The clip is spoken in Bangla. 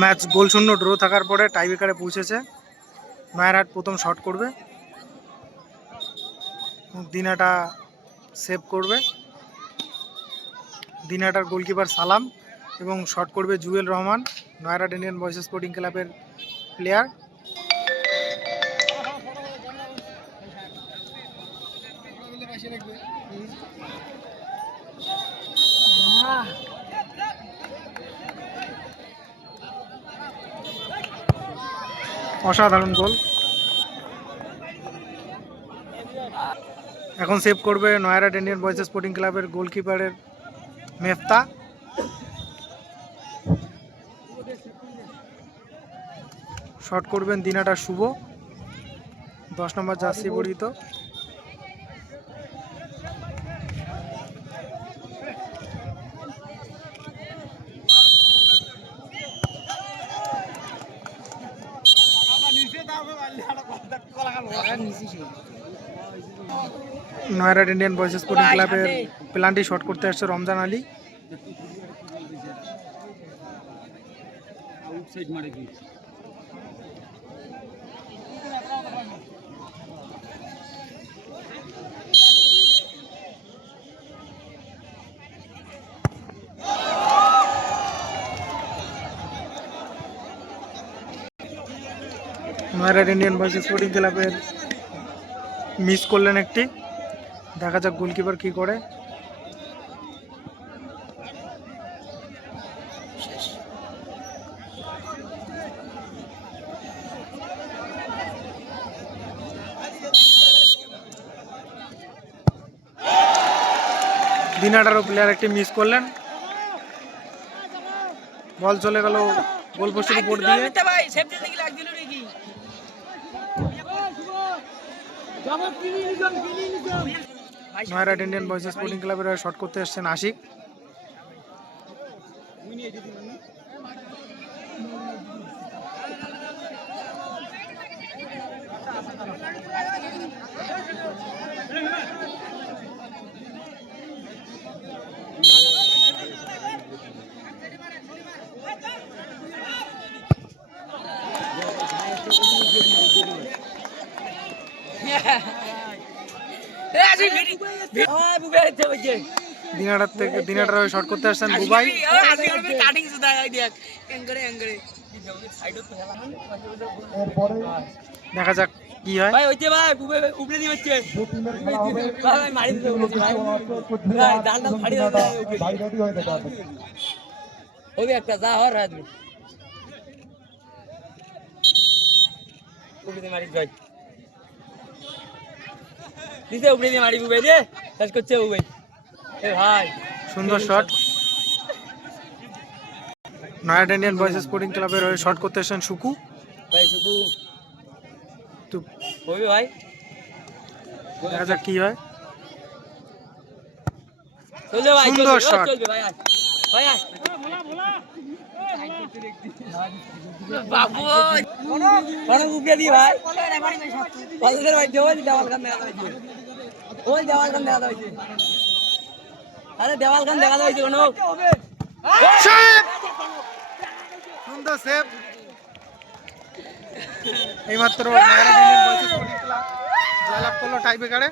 ম্যাচ গোলশূন্য ড্র থাকার পরে টাইব্রেকারে পৌঁছেছে। নয়ারহাট প্রথম শট করবে, দিনাটা সেভ করবে। দিনাটার গোলকিপার সালাম এবং শট করবে Jewel Rahman, Nayarhat Indian boys sporting ক্লাবের প্লেয়ার। অসাধারণ গোল। এখন সেভ করবে নয়ারহাট ইন্ডিয়ান বয়েজ স্পোর্টিং ক্লাবের গোলকিপারের মেফতা। শট করবেন দিনাটা শুভ, 10 নম্বর জার্সি পরিহিত। নয়ারহাট ইন্ডিয়ান বয়েজ স্পোর্টিং ক্লাবের প্লান্টি শট করতে আসছে Ramzan Ali. Nayarhat Indian boys sporting ক্লাবের মিস করলেন একটি, দেখা যাক গোলকিপার কি করে। দিনাটারও প্লেয়ার একটি মিস করলেন, বল চলে গেল গোলপোস্টের উপর দিয়ে। নয়ারহাট ইন্ডিয়ান বয়েজ স্পোর্টিং ক্লাবের শট করতে এসেছেন আশিক। দিনাটার শট করতে আসছেন বুবাই। দেখা যাক কি হয়। সুন্দর shot. Nayarhat Indian boys sporting ক্লাবের হয়ে শট করতে এসেছেন সুকু। দেখা যাক কি হয়। সুন্দর শট। সুন্দর সেভ। এইমাত্র Nayarhat Indian boys sporting club জয়লাভ করলো টাইব্রেকারে।